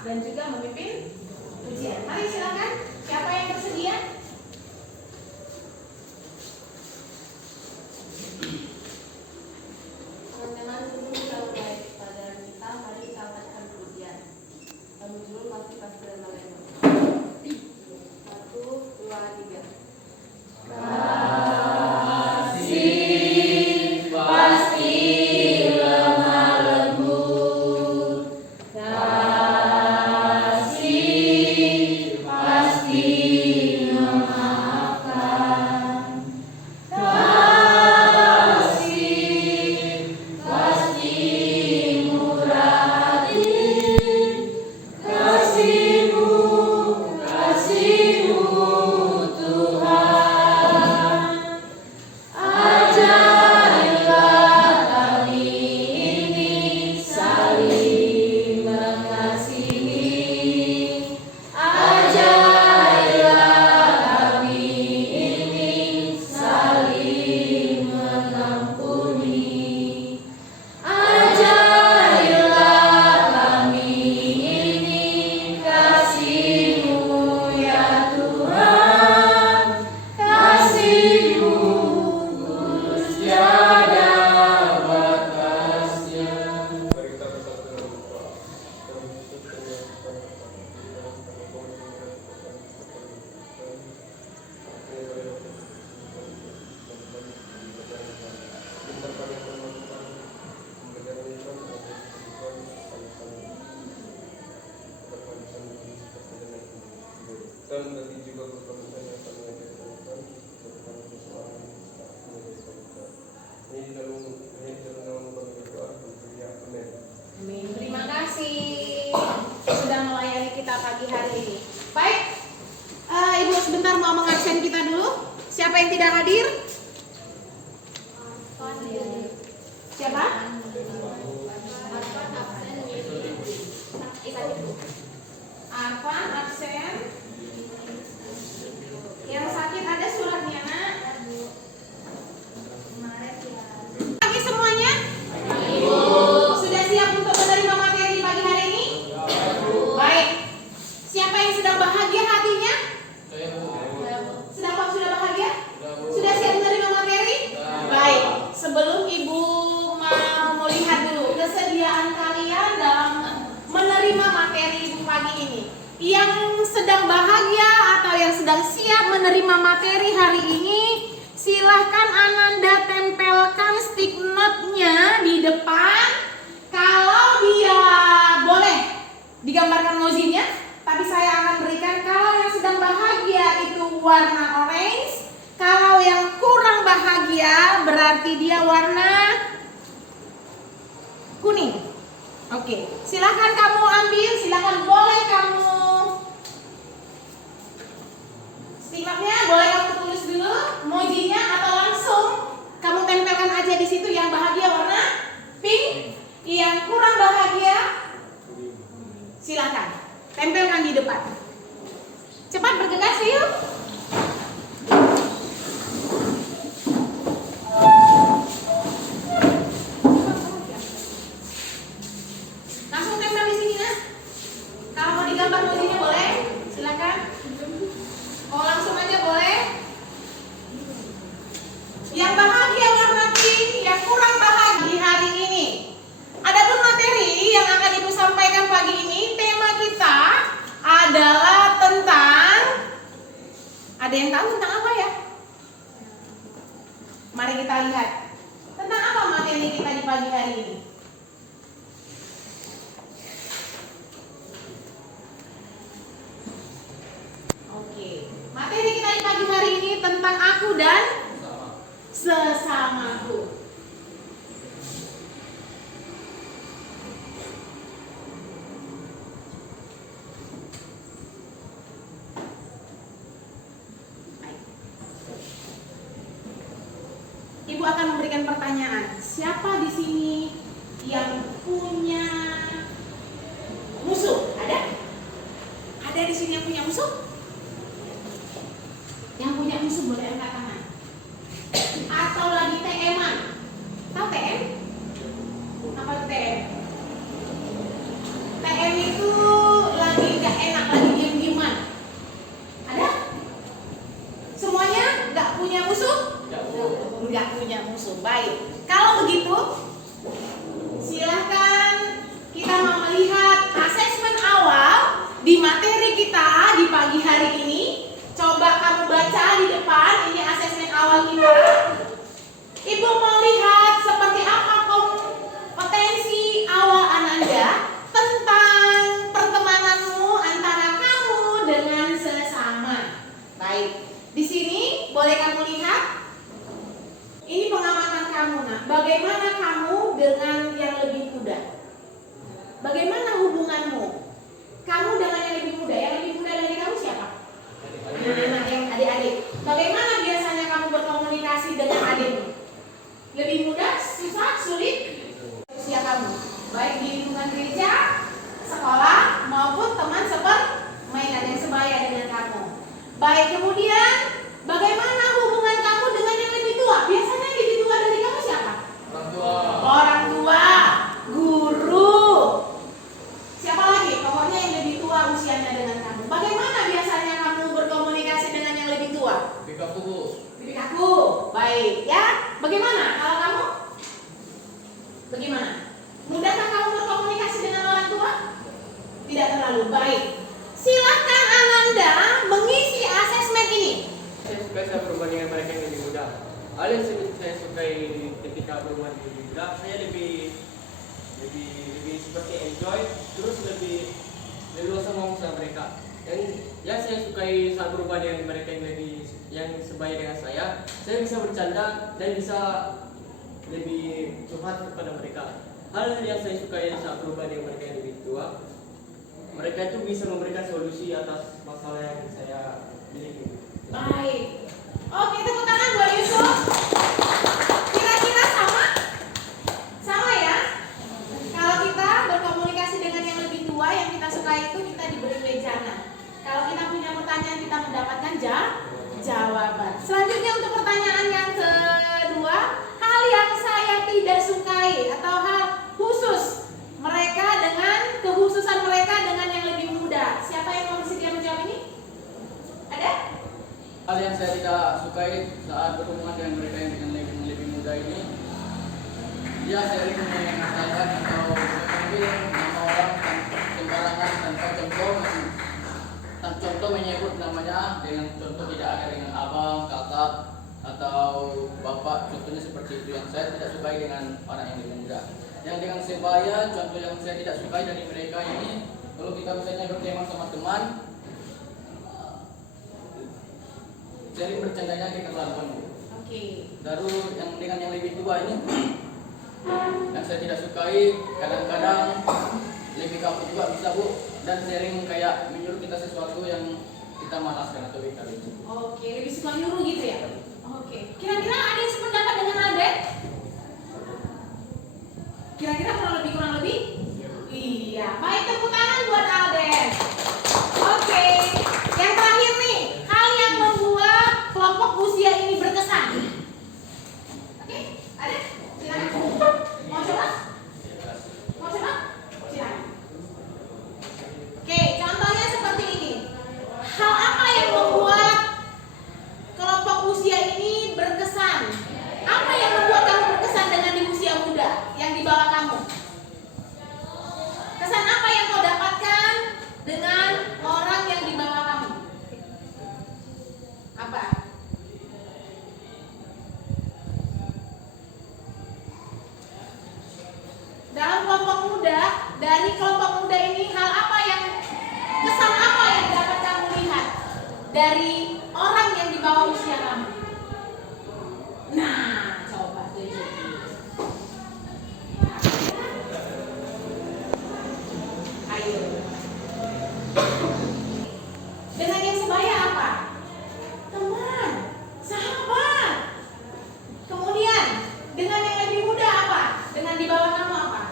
dan juga memimpin ujian. Mari silakan, siapa yang bersedia? Teman-teman, sebelum kita mulai pelajaran kita, mari kita bacakan pujian. Kami dulu masih pasti dan lain-lain. 1, 2, 3. Kasih pasti lemah lembut, kasih pasti memaafkan, kasih pasti murah hati, kasih-Mu Tuhan. Ajarilah kami ini saling mengasihi, ajarilah kami ini saling mengampuni, ajarilah kami ini kasih-Mu ya Tuhan, kasih-Mu kudus tiada batasnya. Mari kita bersatu dalam doa. Kami tutup dan bagi juga kepada yang kami ajarkan tentang persoalan ini dalam kami berdoa ya amin. Amin. Terima kasih sudah melayani kita pagi hari ini. Baik, Ibu sebentar mau mengabsen kita dulu. Siapa yang tidak hadir? Siapa? Arfan absen. Yang sakit ada suratnya, Nak? Pagi semuanya? Sudah siap untuk menerima materi pagi hari ini? Baik. Siapa yang sedang bahagia hatinya? Sudah bahagia? Sudah siap menerima materi? Baik. Sebelum Ibu mau lihat dulu kesediaan kalian dalam menerima materi Ibu pagi ini. Yang sedang bahagia atau yang sedang siap menerima materi hari ini, silahkan Ananda tempelkan stick note-nya di depan. Kalau dia boleh digambarkan mozinya, tapi saya akan berikan kalau yang sedang bahagia itu warna orange, kalau yang kurang bahagia berarti dia warna kuning. Oke, silahkan kamu ambil, silahkan boleh kamu stick note-nya, boleh kamu tulis dulu mojinya atau langsung kamu tempelkan aja di situ. Yang bahagia warna pink, yang kurang bahagia silakan tempelkan di depan. Cepat bergegas yuk. Langsung tempel di sini, Nak. Kalau mau digambar mojinya boleh, silakan. Mau langsung aja boleh. Yang bahagia warna pink, yang kurang bahagia hari ini. Adapun materi yang akan Ibu sampaikan pagi ini, tema kita adalah tentang, ada yang tahu tentang apa ya? Mari kita lihat. Tentang apa materi kita di pagi hari ini? Oke, materi kita di pagi hari ini tentang aku dan sesamaku. Ibu akan memberikan pertanyaan. Siapa di sini yang punya musuh? Ada? Ada di sini yang punya musuh? Yang punya musuh boleh angkat tangan. Atau lagi TM-an? Tahu TM? Apa itu TM? TM itu Baik. Silakan Ananda mengisi asesmen ini. Saya suka saya berubah dengan mereka yang lebih muda. Hal yang saya sukai ketika berubah dengan lebih muda, saya lebih seperti enjoy, terus lebih luasa ngomong sama mereka. Yang saya sukai saat berubah dengan mereka yang sebaya dengan saya bisa bercanda dan bisa lebih curhat kepada mereka. Hal yang saya sukai saat berubah dengan mereka yang lebih tua, mereka itu bisa memberikan solusi atas masalah yang saya miliki. Baik. Oke, tepuk tangan buat Yusuf. Kira-kira sama? Sama ya? Kalau kita berkomunikasi dengan yang lebih tua, yang kita suka itu kita diberi wejana. Kalau kita punya pertanyaan, kita mendapatkan jawaban. Selanjutnya untuk pertanyaan yang kedua, hal yang saya tidak sukai atau hal khusus mereka dengan kekhususan mereka dengan yang lebih muda. Siapa yang mau bersedia menjawab ini? Ada? Hal yang saya tidak sukai saat berhubungan dengan mereka yang lebih muda ini, dia sering mengatakan atau mengambil nama orang sembarangan tanpa contoh menyebut namanya dengan contoh tidak ada dengan abang, kakak atau bapak, contohnya seperti itu yang saya tidak sukai dengan orang yang lebih muda. Yang dengan sebaya, contoh yang saya tidak sukai dari mereka ini, kalau kita misalnya berteman sama teman, sering bercandanya di keluarga. Oke. Lalu yang dengan yang lebih tua ini, yang saya tidak sukai, kadang-kadang lebih kaku juga bisa bu, dan sering kayak menyuruh kita sesuatu yang kita malaskan atau kita lucu. Oke, lebih suka nyuruh gitu ya? Oke. Kira-kira ada yang sependapat dengan Alden? Kira-kira kurang lebih? Iya. Baik, tepuk tangan buat Alden. Oke. Yang terakhir nih, hal yang membuat kelompok usia ini berkesan. Oke, ada? Silakan. Mau coba? Silakan. Oke, contohnya seperti ini. Hal apa yang membuat kelompok usia ini berkesan? Apa yang membuat kamu berkesan dengan di usia muda yang di bawah kamu? Kesan apa yang kau dapatkan dengan orang yang di bawah kamu? Apa? Dalam kelompok muda, dari kelompok muda ini hal apa yang kesan apa yang dapat kamu lihat dari orang yang di bawah usia kamu? Nah, coba tunjukin. Ayo. Dengan yang sebaya apa? Teman, sahabat. Kemudian dengan yang lebih muda apa? Dengan di bawah kamu apa?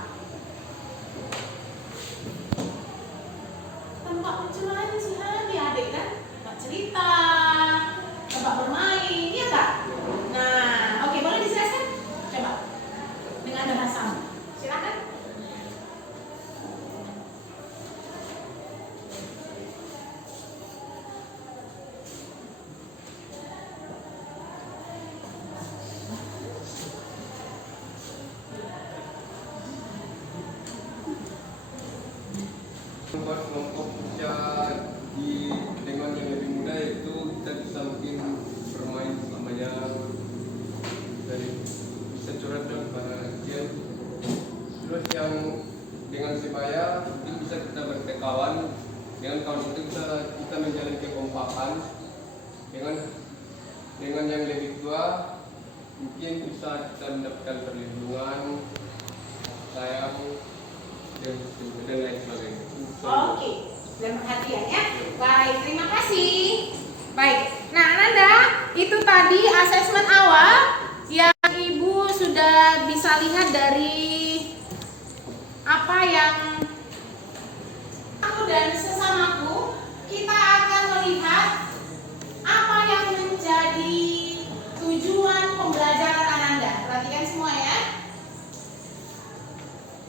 Tempat pencurahan sih adik kan? Tempat cerita, tempat bermain, iya enggak? Nah, oke, boleh dijelaskan? Coba dengan bahasamu. Silakan. Membuat kelompok usia dengan yang lebih muda itu kita bisa mungkin bermain selamanya, dari bisa curhat pada dia. Terus yang dengan sebaya mungkin bisa kita berkawan, dengan kawan itu bisa kita menjalin kekompakan. Dengan yang lebih tua mungkin bisa kita mendapatkan perlindungan, sayang, dan lain sebagainya. Oke, dan perhatian ya. Baik, terima kasih. Baik, nah Ananda, itu tadi asesmen awal yang Ibu sudah bisa lihat dari apa yang aku dan sesamaku, kita akan melihat apa yang menjadi tujuan pembelajaran Ananda. Perhatikan semua ya.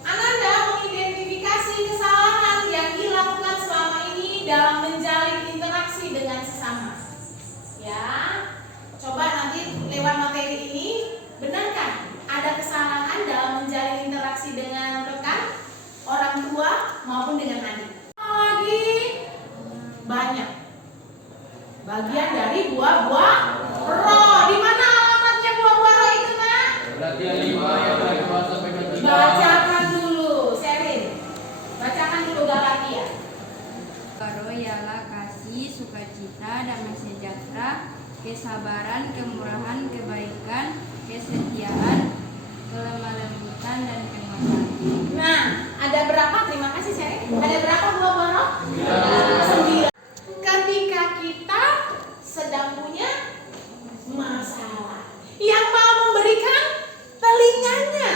Ananda mengidentifikasi kesalahan yang dilakukan selama ini dalam menjalin interaksi dengan sesama. Ya, coba nanti lewat materi ini benarkan ada kesalahan dalam menjalin interaksi dengan rekan, orang tua maupun dengan adik. Lagi kesabaran, kemurahan, kebaikan, kesetiaan, kelemah lembutan, dan kemaslahatan. Nah, ada berapa? Terima kasih, Seri. Ada berapa buah borok? 9. Ketika kita sedang punya masalah, yang mau memberikan telinganya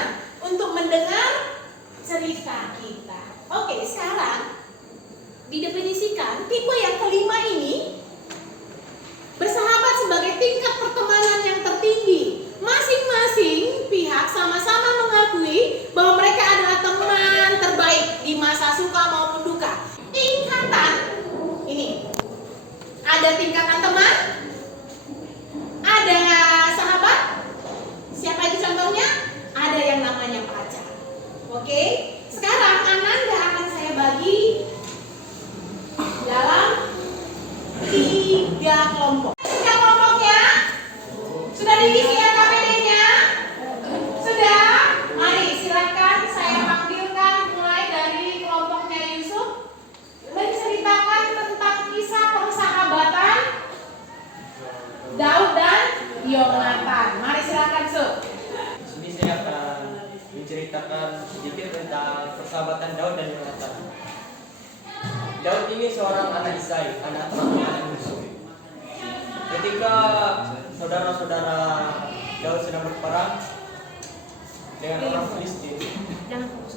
untuk mendengar cerita kita. Oke, sekarang didefinisikan tipe yang kelima ini bersahabat sebagai tingkat pertemanan yang tertinggi. Masing-masing pihak sama-sama mengakui bahwa mereka adalah teman terbaik di masa suka maupun duka. Tingkatan ini, ada tingkatan teman, ada sahabat. Siapa itu contohnya? Ada yang namanya pacar. Oke, sekarang Ananda akan saya bagi dalam 3 kelompok. 3 kelompoknya sudah diisi ya KPD-nya? Sudah? Mari silakan saya panggilkan mulai dari kelompoknya Yusuf. Menceritakan tentang kisah persahabatan Daud dan Yonatan. Mari silakan, Su. Di sini saya akan menceritakan sedikit tentang persahabatan Daud dan Yonatan. Daud ini seorang anak Isai, anak Yusuf. Ketika saudara-saudara Daud sedang berperang dengan orang Filistin, Jangan fokus.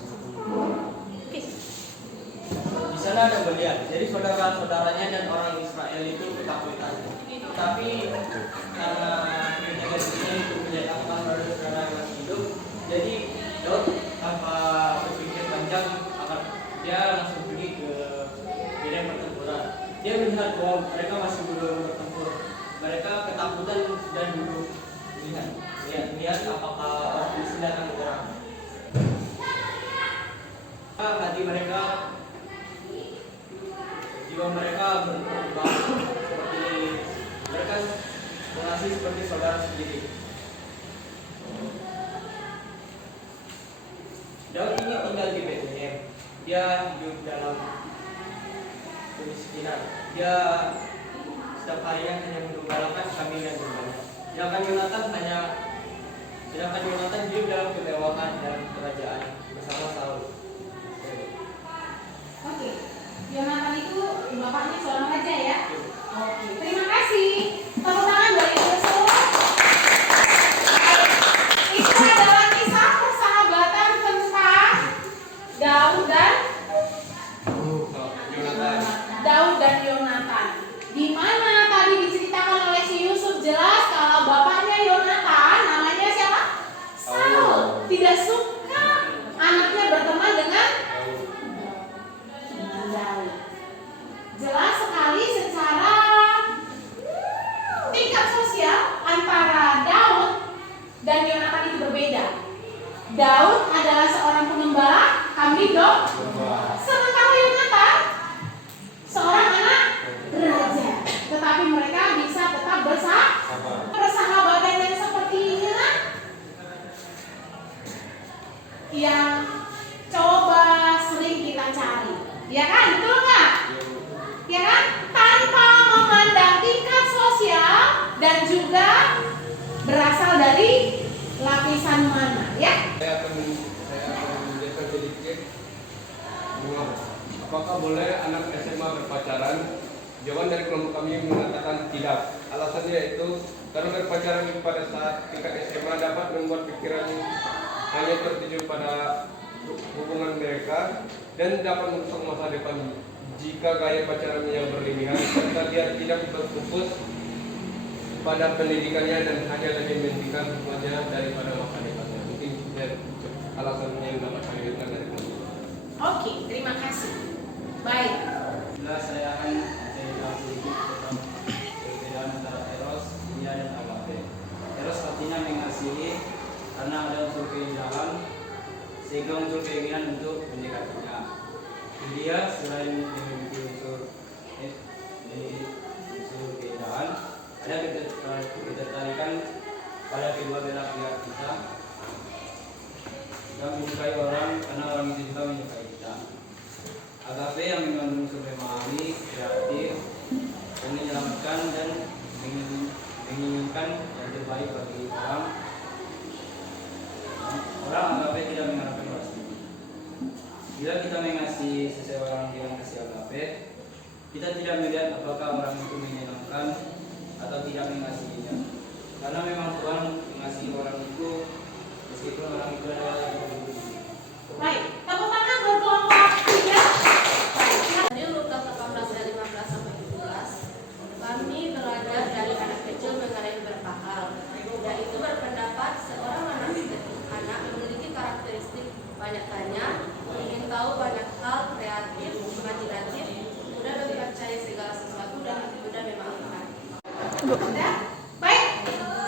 Oke. di sana ada Goliat. Jadi saudara-saudaranya dan orang Israel itu ketakutan. Tapi karena menjaga diri untuk menyelamatkan saudara-saudara yang masih hidup, jadi Daud tanpa berpikir panjang dia langsung pergi ke medan pertempuran. Dia melihat bahwa mereka masih belum bertempur. Mereka ketakutan dan dulu lihat apakah orang Filistin datang menyerang. Hati mereka, jiwa mereka berubah seperti mereka mengasihi seperti saudara sendiri. Daud ini tinggal di Bethlehem. Dia hidup dalam kemiskinan. Dia setiap harinya hanya menggembalakan kambing dan domba. Sedangkan Yonatan hidup dalam kemewahan dan kerajaan bersama Saul. Oke. Yonatan itu bapaknya seorang raja ya? Oke. Terima kasih. Tepuk tangan buat Yusuf. Itu adalah kisah persahabatan tentang Daud dan Yonatan. Di mana tadi diceritakan oleh si Yusuf jelas kalau bapaknya Yonatan namanya siapa? Saul. Tidak suka anaknya berteman dengan Daud. Jelas sekali secara tingkat sosial antara Daud dan Yonatan itu berbeda. Daud adalah seorang pengembala kambing domba. Sementara Yonatan seorang anak raja. Tetapi mereka bisa tetap bersahabat. Persahabatan yang sepertinya yang coba sering kita cari. Ya kan? Betul nggak? Ya kan? Tanpa memandang tingkat sosial dan juga berasal dari lapisan mana, ya? Saya akan menjelaskan sedikit. Apakah boleh anak SMA berpacaran? Jawaban dari kelompok kami mengatakan tidak. Alasannya yaitu karena berpacaran pada saat tingkat SMA dapat membuat pikiran hanya tertuju pada hubungan mereka dan dapat merusak masa depan jika gaya pacarannya yang berlebihan serta dia tidak berfokus pada pendidikannya dan hanya lebih mementingkan hubungannya daripada masa depannya. Mungkin alasannya yang dapat kami dengar dari kelompok. Oke, terima kasih. Baik. Saya akan cerita sedikit tentang perbedaan antara eros, dunia dan agape. Eros artinya mengasihi karena ada unsur keindahan sehingga unsur keinginan untuk mendekatinya. Dia selain memiliki unsur keindahan, ada ketertarikan pada kedua belah pihak kita. Kita menyukai orang karena orang itu juga menyukai kita. Agape yang mengandung unsur kita tidak melihat apakah orang itu menyenangkan atau tidak mengasihinya. Karena memang Tuhan mengasihi orang itu meskipun orang itu adalah yang buruk. Baik, tepuk tangan berkelompok 3. Baik, Dari Lukas 18 ayat 15 sampai 17, kami belajar dari anak kecil mengenai beberapa hal, yaitu berpendapat seorang anak memiliki karakteristik banyak tanya, ingin tahu banyak hal, kreatif, imajinatif, mudah mempercayai segala sesuatu dan mudah memaafkan. Sudah? Baik,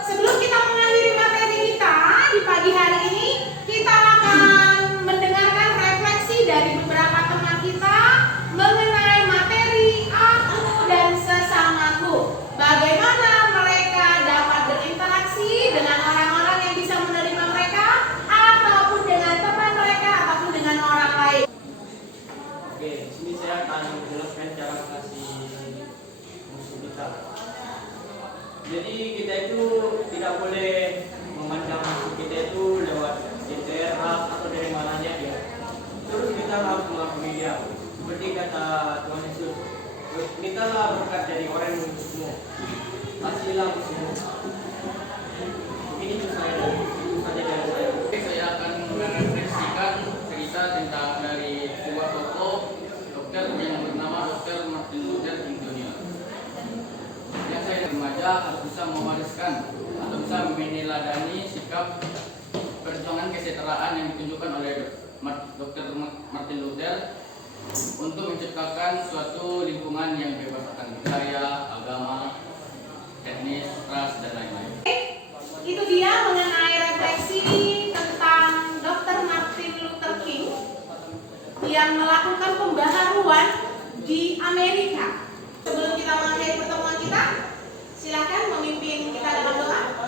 sebelum kita mengakhiri materi kita di pagi hari ini, kita akan mendengarkan refleksi dari beberapa teman kita mengenai materi aku dan sesamaku. Bagaimana mereka dapat berinteraksi dengan orang-orang yang bisa menerima mereka, ataupun dengan teman mereka, ataupun dengan orang lain. Oke, di sini saya akan menjelaskan cara kasih musuh kita. Jadi kita itu tidak boleh memandang musuh kita itu lewat GTR atau dari mana dia. Terus kita harus mengakui dia. Seperti kata Tuhan Yesus, mintalah berkat dari orang yang musuhmu, kasihlah musuhmu. Ini itu saja dari saya. Oke, saya akan merefleksikan cerita tentang dari sebuah tokoh dokter yang bernama Dr. Martin Luther King Jr. Yang saya remaja harus bisa mewariskan atau bisa meneladani sikap perjuangan kesetaraan yang ditunjukkan oleh Dr. Martin Luther untuk menciptakan suatu lingkungan yang bebas akan budaya, agama, etnis, ras, dan lain-lain. Itu dia mengenai refleksi tentang Dr. Martin Luther King yang melakukan pembaharuan di Amerika. Sebelum kita mengakhiri pertemuan kita, silakan memimpin kita dalam doa.